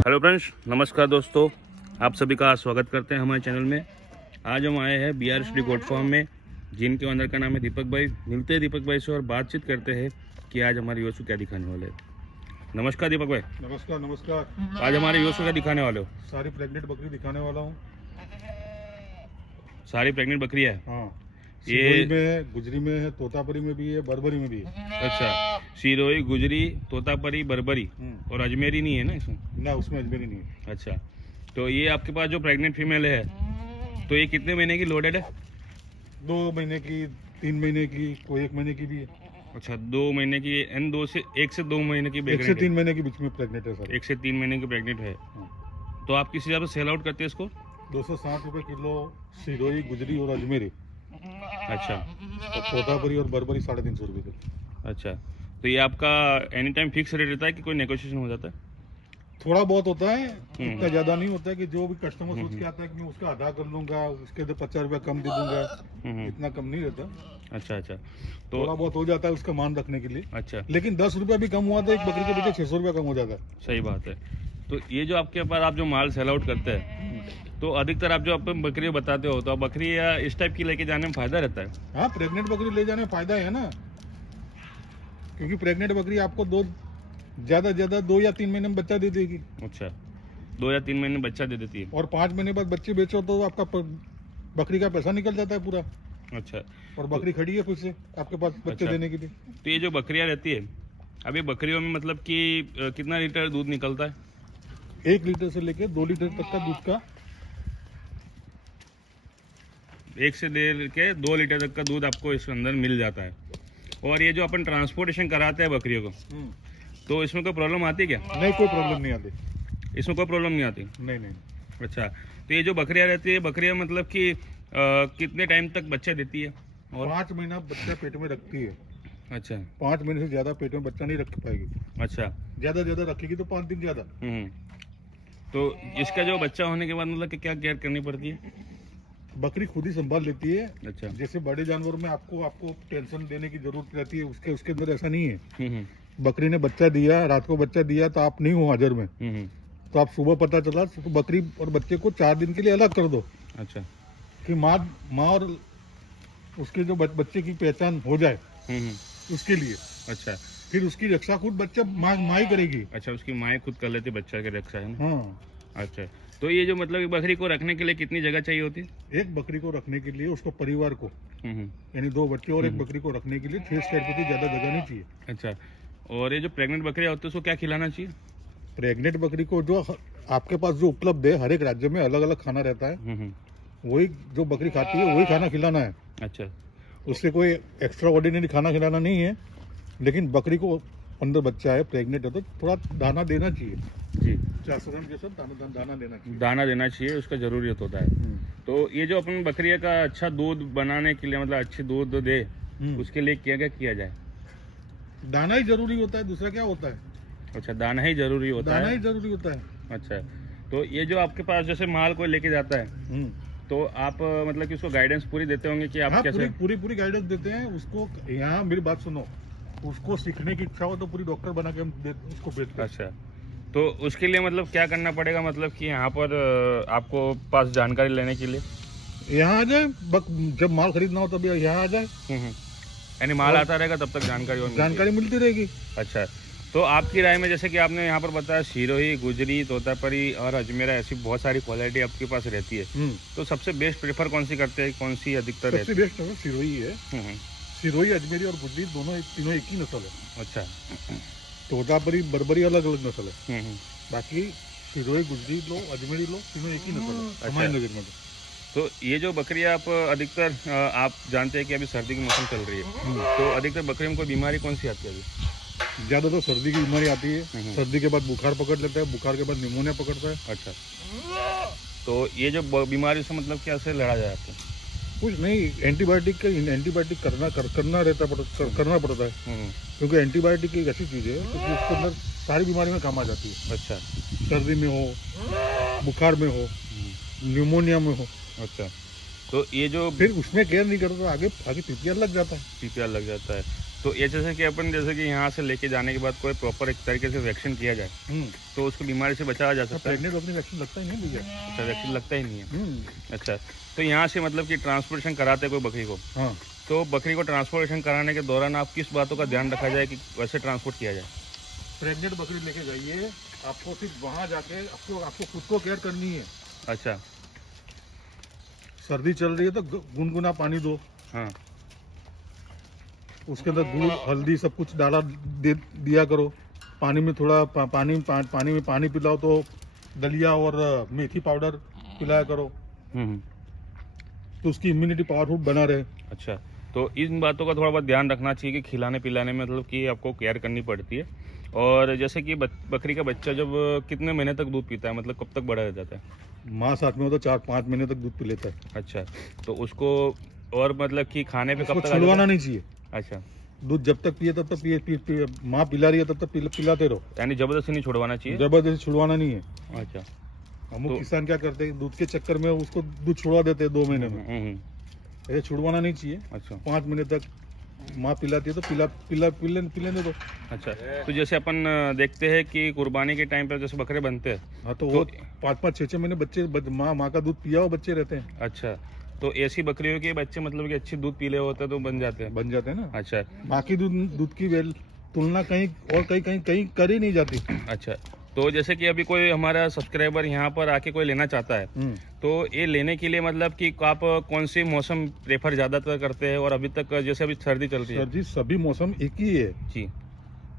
Hello friends, नमस्कार दोस्तों। आप सभी का स्वागत करते हैं हमारे चैनल में। आज हम आए हैं BRSD गोट फार्म में, जिनके ओनर का नाम है दीपक भाई। मिलते हैं दीपक भाई से और बातचीत करते हैं कि आज हमारे व्यूअर्स को क्या दिखाने वाले हैं। नमस्कार दीपक भाई। नमस्कार नमस्कार। आज हमारे व्यूअर्स को क्या दिखाने वाले हो? सारी प्रेग्नेंट बकरी दिखाने वाला हूँ। सारी प्रेग्नेंट बकरी है? हाँ, ये सिरोही में है, गुजरी में है, तोतापरी में भी है, बरबरी में भी है। अच्छा, सिरोही, गुजरी, तोतापरी, बरबरी और अजमेरी नहीं है ना इसमें? ना, उसमें अजमेरी नहीं है। अच्छा, तो ये आपके पास जो प्रेग्नेंट फीमेल है, तो ये कितने महीने की लोडेड है? 2 महीने की, 3 महीने की, कोई 1 महीने की भी है। अच्छा, 2 महीने की, एन 1 से 2 महीने की 1 से 3 महीने के बीच में प्रेग्नेंट है सर। 1 से 3 महीने की प्रेग्नेंट है। तो आप किस हिसाब से सेल आउट करते हैं इसको? 260 रुपये किलो सिरोही, गुजरी और अजमेरी। अच्छा, और तोतापरी और बरबरी 350 रुपये किलो। अच्छा, तो ये आपका एनी टाइम फिक्स रेट रहता है कि कोई नेगोशिएशन हो जाता है? थोड़ा बहुत होता है, इतना ज़्यादा नहीं होता है कि जो भी कस्टमर सोच के आता है कि मैं उसका आधा कर लूँगा, उसके लिए 50 रुपया कम दे दूँगा, इतना कम नहीं रहता। अच्छा अच्छा, तो थोड़ा बहुत हो जाता है उसका मान रखने के लिए। अच्छा, लेकिन 10 रुपया भी कम हुआ तो एक बकरी के पीछे 600 रुपया कम हो जाता है। सही बात है। तो ये जो आपके पास आप जो माल सेल आउट करते हैं, तो अधिकतर आप जो आप बकरी बताते हो, तो बकरी या इस टाइप की लेके जाने में फायदा रहता है? हाँ, प्रेग्नेंट बकरी ले जाने में फायदा है ना, क्योंकि प्रेग्नेंट बकरी आपको ज्यादा 2 या 3 महीने में बच्चा दे देगी। अच्छा, 2 या 3 महीने में बच्चा दे देती है। और 5 महीने बाद बच्चे बेचो तो आपका बकरी का पैसा निकल जाता है पूरा। अच्छा, और बकरी खड़ी है खुद से आपके पास बच्चे अच्छा, देने के लिए। तो ये जो बकरियां रहती है, अभी बकरियों में मतलब कि कितना लीटर दूध निकलता है? 1 लीटर से लेके 2 लीटर तक का दूध का 1 से ले के 2 लीटर तक का दूध आपको इसके अंदर मिल जाता है। और ये जो अपन ट्रांसपोर्टेशन कराते हैं बकरियों को, तो इसमें कोई प्रॉब्लम आती है क्या? नहीं, कोई प्रॉब्लम नहीं आती। इसमें कोई प्रॉब्लम नहीं आती? नहीं नहीं। अच्छा, तो ये जो बकरियां रहती है, बकरियां मतलब कि कितने टाइम तक बच्चा देती है? और 5 महीना बच्चा पेट में रखती है। अच्छा, 5 महीने से ज्यादा पेट में बच्चा नहीं रख पाएगी। अच्छा, ज्यादा रखेगी तो 5 दिन ज्यादा। तो इसका जो बच्चा होने के बाद मतलब कि क्या केयर करनी पड़ती है? बकरी खुद ही संभाल लेती है। अच्छा, जैसे बड़े जानवर में आपको टेंशन देने की जरूरत रहती है, उसके अंदर ऐसा नहीं है। बकरी ने बच्चा दिया, रात को बच्चा दिया तो आप नहीं हो हाजिर में, तो आप सुबह पता चला तो बकरी और बच्चे को 4 दिन के लिए अलग कर दो। अच्छा, कि माँ और उसके जो बच्चे की पहचान हो जाए, उसके लिए। अच्छा, फिर उसकी रक्षा खुद बच्चा माँ ही करेगी। अच्छा, उसकी माँ खुद कर लेती बच्चा की रक्षा, है ना? हाँ। अच्छा, तो ये जो मतलब एक बकरी को रखने के लिए कितनी जगह चाहिए होती है? एक बकरी को रखने के लिए उसको परिवार को, यानी 2 बच्चे और एक बकरी को रखने के लिए 6 स्क्वायर फीट से ज्यादा जगह नहीं चाहिए। अच्छा, और ये जो प्रेग्नेंट बकरियां होती है उसको क्या खिलाना चाहिए? प्रेग्नेंट बकरी को जो आपके पास जो उपलब्ध है, हर एक राज्य में अलग अलग खाना रहता है, वही जो बकरी खाती है वही खाना खिलाना है। अच्छा, उससे कोई एक्स्ट्रा ऑर्डिनरी खाना खिलाना नहीं है। लेकिन बकरी को अंदर बच्चा है, प्रेग्नेंट है, तो थोड़ा दाना देना चाहिए जी, 400 ग्राम जैसा दाना देना चाहिए। दाना देना चाहिए, उसका जरूरत होता है। तो ये जो अपन बकरिया का अच्छा दूध बनाने के लिए, मतलब अच्छी दूध दे, उसके लिए क्या क्या किया जाए? दाना ही जरूरी होता है, दूसरा क्या होता है? अच्छा, दाना ही जरूरी होता दाना है। ही जरूरी होता है। अच्छा, तो ये जो आपके पास जैसे माल कोई लेके जाता है, तो आप मतलब कि उसको गाइडेंस पूरी देते होंगे कि आप हाँ, कैसे? पूरी गाइडेंस देते हैं उसको। यहाँ मेरी बात सुनो, उसको सीखने की इच्छा हो तो पूरी डॉक्टर बना के हम उसको भेजते हैं। अच्छा, तो उसके लिए मतलब क्या करना पड़ेगा, मतलब कि यहाँ पर आपको पास जानकारी लेने के लिए? यहाँ आ जाए, जब माल खरीदना हो तब यहाँ आ जाए। यानी माल आता रहेगा तब तक जानकारी मिलती रहेगी। अच्छा, तो आपकी राय में जैसे कि आपने यहाँ पर बताया सिरोही, गुजरी, तोतापरी और अजमेरा, ऐसी बहुत सारी क्वालिटी आपके पास रहती है, तो सबसे बेस्ट प्रेफर कौन सी करते हैं, कौन सी अधिकतर रहती सबसे बेस्ट सिरोही है। सिरोही, अजमेरी और गुजरी तीनों एक ही नस्ल है। अच्छा, तोतापरी, बरबरी अलग अलग नस्ल है। बाकी सिरोही, गुजरी लो, अजमेरी लो, तीनों एक ही नस्ल है हमारी नजर में। तो ये जो बकरियां आप अधिकतर आप जानते हैं कि अभी सर्दी की मौसम चल रही है, तो अधिकतर बकरियों में कोई बीमारी कौन सी आती है अभी? ज्यादातर सर्दी की बीमारी आती है। सर्दी के बाद बुखार पकड़ लेता है, बुखार के बाद निमोनिया पकड़ता है। अच्छा, तो ये जो बीमारी से मतलब कैसे लड़ा जाए आपको? कुछ नहीं, एंटीबायोटिक करना पड़ता है। क्योंकि एंटीबायोटिक एक ऐसी चीज है क्योंकि उसके अंदर सारी बीमारी में काम आ जाती है। अच्छा, सर्दी में हो, बुखार में हो, निमोनिया में हो। अच्छा, तो ये जो फिर उसमें केयर नहीं करता, आगे पीपीआर लग जाता है। पीपीआर लग जाता है। तो ये जैसे कि अपन जैसे कि यहाँ से लेके जाने के बाद कोई प्रॉपर एक तरीके से वैक्सीन किया जाए तो उसको बीमारी से बचाया जा सकता है। प्रेग्नेंट बकरी वैक्सीन लगता ही नहीं भैया। अच्छा, वैक्सीन लगता ही नहीं है। अच्छा, तो यहाँ से मतलब कि ट्रांसपोर्टेशन कराते हैं कोई बकरी को, हाँ, तो बकरी को ट्रांसपोर्टेशन कराने के दौरान आप किस बातों का ध्यान रखा जाए कि वैसे ट्रांसपोर्ट किया जाए? प्रेग्नेंट बकरी लेके जाइए, आपको सिर्फ वहाँ जाके आपको खुद को केयर करनी है। अच्छा। सर्दी चल रही है तो गुनगुना पानी दो, हाँ। उसके अंदर दूध हल्दी सब कुछ डाला दिया करो। पानी में थोड़ा पानी में पानी पिलाओ, तो दलिया और मेथी पाउडर पिलाया करो, तो उसकी इम्यूनिटी पावरफुल बना रहे। अच्छा, तो इन बातों का थोड़ा बहुत ध्यान रखना चाहिए कि खिलाने पिलाने में मतलब कि आपको केयर करनी पड़ती है। और जैसे कि बकरी का बच्चा जब कितने महीने तक दूध पीता है, मतलब कब तक बड़ा रह जाता है? माँ साथ में हो तो 4-5 महीने तक दूध पी लेता है। अच्छा, तो उसको और मतलब कि खाने पे कब उसको तक छुड़वाना नहीं चाहिए। अच्छा, दूध जब तक पिए तब तक पिए, माँ पिला रही है तब तक पिलाते रहो, यानी जबरदस्ती नहीं छुड़वाना चाहिए। जबरदस्ती छुड़वाना नहीं है। अच्छा, हम किसान क्या करते हैं, दूध के चक्कर में उसको दूध छुड़वा देते हैं 2 महीने में। ऐसे छुड़वाना नहीं चाहिए। अच्छा, 5 महीने तक माँ पिलाती है तो पिलाने दो। अच्छा, तो जैसे अपन देखते हैं कि कुर्बानी के टाइम पर जैसे बकरे बनते हैं, हाँ, तो वो 5-5, 6-6 महीने बच्चे माँ का दूध पिया हुआ बच्चे रहते हैं। अच्छा, तो ऐसी बकरियों के बच्चे मतलब कि अच्छी दूध पी ले होते हैं तो बन जाते हैं ना। अच्छा, बाकी दूध की तुलना कहीं कर ही नहीं जाती। अच्छा, तो जैसे कि अभी कोई हमारा सब्सक्राइबर यहाँ पर आके कोई लेना चाहता है, तो ये लेने के लिए मतलब कि आप कौन सी मौसम प्रेफर ज़्यादातर करते हैं? और अभी तक जैसे अभी सर्दी चल रही है। सर्दी सभी मौसम एक ही है जी,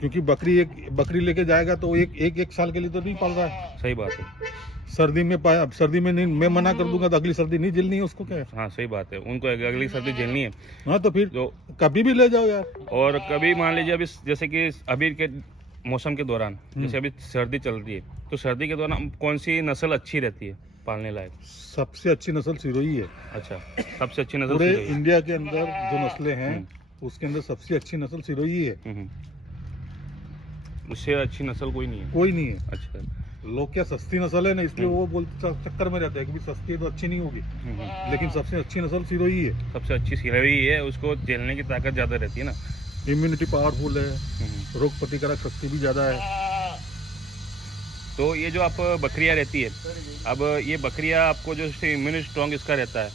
क्योंकि बकरी लेके जाएगा तो एक साल के लिए तो नहीं पाल रहा है। सही बात है। सर्दी में नहीं, मैं मना कर दूंगा तो अगली सर्दी नहीं झेलनी है उसको, क्या है। हाँ, सही बात है, उनको अगली सर्दी झेलनी है। हाँ, तो फिर तो कभी भी ले जाओ यार। और कभी मान लीजिए अभी जैसे कि अभी के मौसम के दौरान जैसे अभी सर्दी चल रही है, तो सर्दी के दौरान कौन सी नस्ल अच्छी रहती है पालने लायक? सबसे अच्छी नस्ल सिरोही है। अच्छा, सबसे अच्छी नस्ल पूरे सिरोही है। इंडिया के अंदर जो नस्लें हैं उसके अंदर सबसे अच्छी नस्ल सिरोही है। उससे अच्छी नस्ल कोई नहीं है? कोई नहीं है। अच्छा, लोग क्या सस्ती नस्ल है ना, इसलिए वो बोलते चक्कर में रहते हैं कि सस्ती है तो अच्छी नहीं होगी, लेकिन सबसे अच्छी नस्ल सिरोही है। सबसे अच्छी सिरोही है, उसको झेलने की ताकत ज्यादा रहती है ना, इम्यूनिटी पावरफुल है, रोग प्रतिकारक शक्ति भी ज्यादा है। तो ये जो आप बकरियां रहती है, अब ये बकरियां आपको जो इम्यूनिटी स्ट्रॉन्ग इसका रहता है,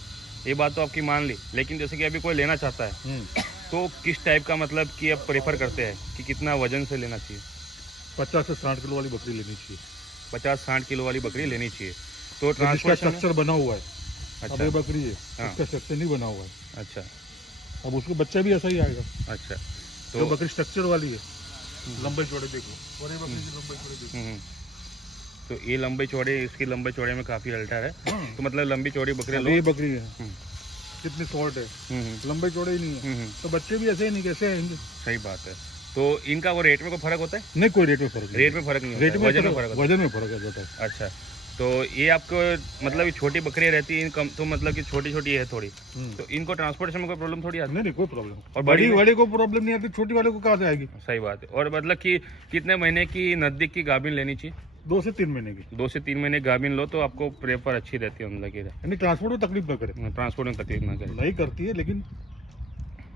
ये बात तो आपकी मान ली, लेकिन जैसे कि अभी कोई लेना चाहता है तो किस टाइप का मतलब कि आप प्रेफर करते हैं कि कितना वजन से लेना चाहिए? 50 से 60 किलो वाली बकरी लेनी चाहिए। 50-60 किलो वाली बकरी लेनी चाहिए। तो इसका ट्रांसपोर्टेशन स्ट्रक्चर बना हुआ है। अच्छा, अब ये बकरी है, हाँ। इसका स्ट्रक्चर नहीं बना हुआ है। अच्छा, अब उसके बच्चा भी ऐसा ही आएगा। अच्छा, तो बकरी स्ट्रक्चर वाली है, लंबे चौड़े देखो, और ये बकरी की लंबे चौड़े देखो। तो ये लंबे चौड़े, इसकी लंबे चौड़े में काफी अल्टर है। तो मतलब लंबी चौड़ी बकरी ये बकरी है, कितनी शॉर्ट है, लंबे चौड़े ही नहीं है, तो बच्चे भी ऐसे ही नहीं, कैसे आएंगे? सही बात है। तो इनका वो रेट में कोई फर्क होता है? नहीं, कोई रेट में फर्क नहीं। रेट में फर्क नहीं होता रेट है, में वजन में फर्क होता वजन में फर्क आ जाता है। है। अच्छा, तो ये आपको मतलब ये छोटी बकरियां रहती हैं कम, तो मतलब कि छोटी छोटी है थोड़ी, तो इनको ट्रांसपोर्टेशन में कोई प्रॉब्लम थोड़ी आती है? नहीं, कोई प्रॉब्लम। और बड़ी वाले को प्रॉब्लम नहीं आती, छोटी वाले को कहाँ से आएगी? सही बात है। और मतलब कि कितने महीने की नजदीक की गाभिन लेनी चाहिए? 2 से 3 महीने की। 2 से 3 महीने गाभिन लो तो आपको प्रेफर अच्छी रहती है, मतलब कि यानी ट्रांसपोर्ट में तकलीफ ना करे। ट्रांसपोर्ट में तकलीफ ना करे। नहीं करती है, लेकिन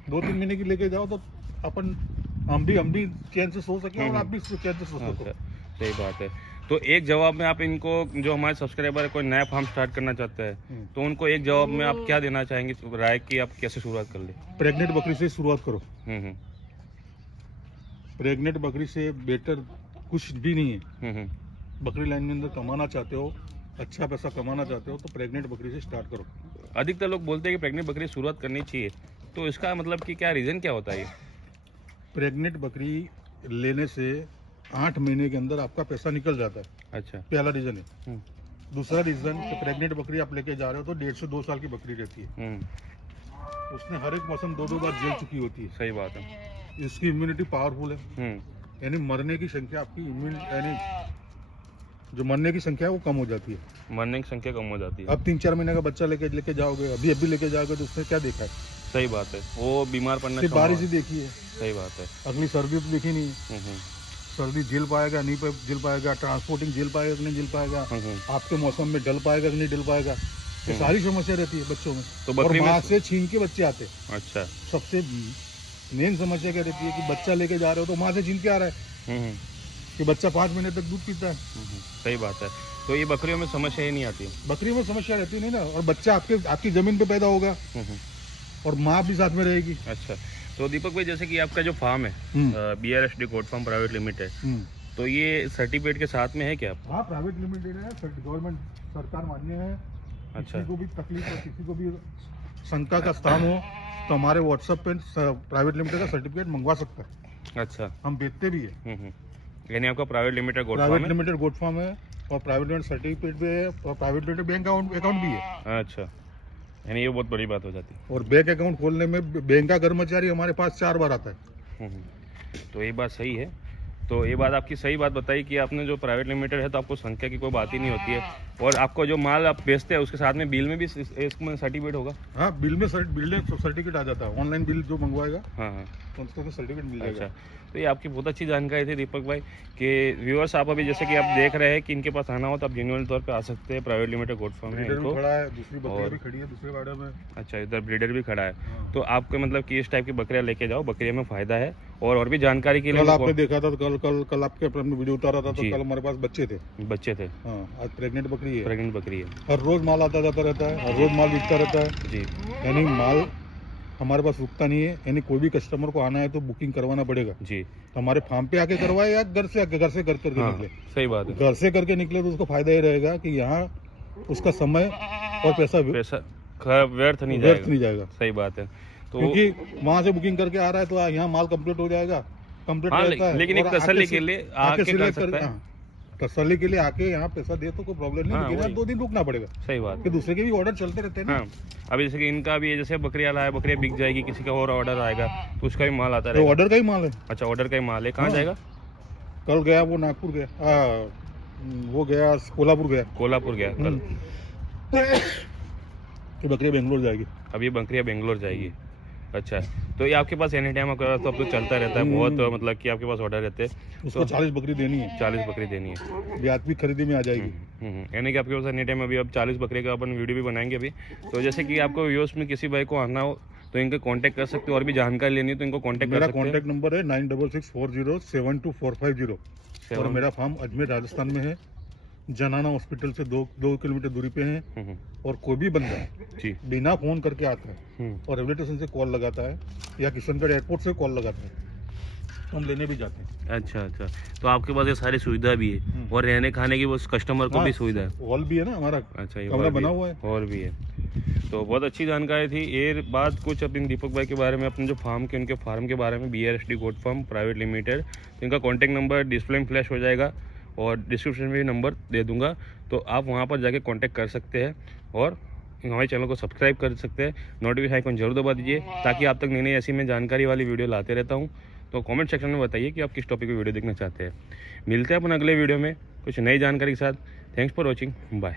2-3 महीने की लेके जाओ तो अपन हम भी चैन से सो सके और आप भी चैन से सो सको। सही बात है। तो एक जवाब में आप इनको, जो हमारे सब्सक्राइबर है कोई नया फार्म स्टार्ट करना चाहते हैं, तो उनको एक जवाब में आप क्या देना चाहेंगे राय कि आप कैसे शुरुआत कर ले? प्रेग्नेंट बकरी से शुरुआत करो। प्रेग्नेंट बकरी से बेटर कुछ भी नहीं है। बकरी लाइन में अंदर कमाना चाहते हो, अच्छा पैसा कमाना चाहते हो, तो प्रेग्नेंट बकरी से स्टार्ट करो। अधिकतर लोग बोलते हैं कि प्रेग्नेंट बकरी शुरुआत करनी चाहिए, तो इसका मतलब कि क्या रीजन क्या होता है? ये प्रेग्नेंट बकरी लेने से 8 महीने के अंदर आपका पैसा निकल जाता है। अच्छा, पहला रीजन है। दूसरा रीजन, कि प्रेग्नेंट बकरी आप लेके जा रहे हो तो 1.5 से 2 साल की बकरी रहती है। उसने हर एक मौसम 2-2 बार झेल चुकी होती है। सही बात है। इसकी इम्यूनिटी पावरफुल है, यानी मरने की संख्या आपकी यानी जो मरने की संख्या है वो कम हो जाती है। मरने की संख्या कम हो जाती है। अब 3-4 महीने का बच्चा लेके जाओगे, अभी लेके जाओगे तो उसने क्या देखा है? सही बात है, वो बीमार पड़ना सिर्फ बारिश ही देखी है। सही बात है। अगली सर्दी तो देखी नहीं है। सर्दी झेल पाएगा नहीं झेल पाएगा, ट्रांसपोर्टिंग झेल पाएगा कि नहीं झेल पाएगा, आपके मौसम में डल पाएगा कि नहीं डल पाएगा, ये सारी समस्या रहती है बच्चों में। तो और बकरी माँ में से छीन के बच्चे आते हैं। अच्छा, सबसे मेन समस्या क्या रहती है कि बच्चा लेके जा रहे हो तो माँ से छीन के आ रहा है हम्म, कि बच्चा 5 महीने तक दूध पीता है। सही बात है। तो ये बकरियों में समस्या ही नहीं आती। बकरी में समस्या रहती नहीं ना, और बच्चा आपकी जमीन पे पैदा होगा और माँ भी साथ में रहेगी। अच्छा, तो दीपक भाई जैसे कि आपका जो फार्म है BRSD goat farm private limited, तो ये सर्टिफिकेट के साथ में है क्या? हाँ, प्राइवेट लिमिटेड है, गवर्नमेंट सरकार मान्य है। अच्छा, किसी को भी तकलीफ हो, किसी को भी शंका का स्थान हो तो हमारे व्हाट्सएप पे प्राइवेट लिमिटेड का सर्टिफिकेट मंगवा सकता है। अच्छा, हम बेचते भी है। यानी आपका private limited goat farm private है? लिमिटेड गोट फार्म है और प्राइवेट लिमिटेड सर्टिफिकेट भी है और प्राइवेट लिमिटेड बैंक अकाउंट भी है। अच्छा, यानी ये बहुत बड़ी बात हो जाती और बैंक अकाउंट खोलने में बैंक का कर्मचारी हमारे पास 4 बार आता है। तो ये बात सही है। तो ये बात आपकी सही बात बताई कि आपने जो प्राइवेट लिमिटेड है तो आपको संख्या की कोई बात ही नहीं होती है, और आपको जो माल आप बेचते हैं उसके साथ में बिल में भी इसमें सर्टिफिकेट होगा। हाँ, बिल में सर्टिफिकेट आ जाता है। ऑनलाइन बिल जो मंगवाएगा हाँ, तो उसको सर्टिफिकेट मिल जाएगा। अच्छा, तो ये आपकी बहुत अच्छी जानकारी थी दीपक भाई कि व्यूअर्स आप अभी जैसे कि आप देख रहे हैं कि इनके पास आना हो तो आप जेन्युइन तौर पे आ सकते हैं प्राइवेट लिमिटेड गोट फार्म में। ब्रीडर भी इनको खड़ा है, दूसरी बकरियां और- भी खड़ी है दूसरे गार्डन में। अच्छा, इधर ब्रीडर भी खड़ा है। हाँ। तो आपको मतलब कि इस टाइप की बकरियां लेके जाओ, बकरियों में फायदा है। और भी जानकारी के लिए कल मेरे आपने देखा था, कल कल कल आपके अपने वीडियो उतारा था तो जी। कल हमारे पास बच्चे थे। बच्चे थे, हाँ, आज प्रेग्नेंट बकरी है। प्रेग्नेंट बकरी है। हर रोज माल आता जाता रहता है, हर रोज माल बिकता रहता है। जी यानी माल हमारे पास रुकता नहीं है। यानी कोई भी कस्टमर को आना है तो बुकिंग करवाना पड़ेगा। जी, तो हमारे फार्म पे आके करवाए या घर से करके हाँ, निकले। सही बात है। घर से करके निकले तो उसको फायदा ये रहेगा कि यहाँ उसका समय और पैसा पैसा व्यर्थ नहीं व्यर्थ जाएगा। नहीं जाएगा। सही बात है। तो क्योंकि वहाँ से बुकिंग करके आ रहा है तो यहाँ माल कंप्लीट हो जाएगा, कंप्लीट हाँ, रहता है। लेकिन एक और आके तसल्ली से- के लिए आके आके कर select सकता है। हाँ, तसल्ली के लिए आके यहाँ पैसा दे तो कोई प्रॉब्लम नहीं, हाँ, लेकिन यहाँ वही। 2 दिन रुकना पड़ेगा सही बात कि है। दूसरे के भी ऑर्डर चलते रहते हैं ना। हाँ, अभी जैसे कि इनका भी जैसे बकरियां लाया, बकरियां बिक जाएगी, किसी का और ऑर्डर आएगा तो उसका भी माल आता तो रहेगा। ऑर्डर का ही माल है। अच्छा, ऑर्डर का ही माल है। कहाँ हाँ। जाएगा? कल गया वो नागपुर गया, वो गया कोल्हापुर गया। कोल्हापुर गया कल। तो बकरी बेंगलोर जाएगी। अब ये बकरियां बेंगलोर जाएगी। अच्छा, तो ये आपके पास एनी टाइम आपके पास तो अब तो चलता रहता है बहुत, मतलब कि आपके पास ऑर्डर रहते हैं। उसको 40 बकरी देनी है, 40 बकरी देनी है। ब्याज भी खरीदी में आ जाएगी। यानी कि आपके पास एनी टाइम अभी अब 40 बकरे का अपन वीडियो भी बनाएंगे अभी। तो जैसे कि आपको व्यूअर्स में किसी भाई को आना हो तो इनका कांटेक्ट कर सकते हो, और भी जानकारी लेनी है तो इनको कांटेक्ट कर मेरा सकते हैं। कॉन्टैक्ट नंबर है 9664072450 और मेरा फार्म अजमेर राजस्थान में है। जनाना हॉस्पिटल से 2 किलोमीटर दूरी पे है। और कोई भी बंदा जी। बिना फोन करके आता है और रेलवे स्टेशन से कॉल लगाता है या किशनगढ़ एयरपोर्ट से कॉल लगाता है तो हम लेने भी जाते हैं। अच्छा अच्छा, तो आपके पास ये सारी सुविधा भी है और रहने खाने की वो कस्टमर को हाँ, भी सुविधा है। हॉल भी है ना हमारा, अच्छा, ये कमरा और भी बना हुआ है। और भी है। तो बहुत अच्छी जानकारी थी। ये बात कुछ अपने दीपक भाई के बारे में, अपने जो फार्म के उनके फार्म के बारे में, BRSD goat farm private limited. तो इनका कॉन्टैक्ट नंबर डिस्प्ले में फ्लैश हो जाएगा और डिस्क्रिप्शन में भी नंबर दे दूंगा, तो आप वहाँ पर जाके कांटेक्ट कर सकते हैं और हमारे चैनल को सब्सक्राइब कर सकते हैं। नोटिफिकेशन आइकन जरूर दबा दीजिए ताकि आप तक नई नई ऐसी मैं जानकारी वाली वीडियो लाते रहता हूँ। तो कमेंट सेक्शन में बताइए कि आप किस टॉपिक पे वीडियो देखना चाहते हैं। मिलते हैं अपन अगले वीडियो में कुछ नई जानकारी के साथ। Thanks for watching, bye.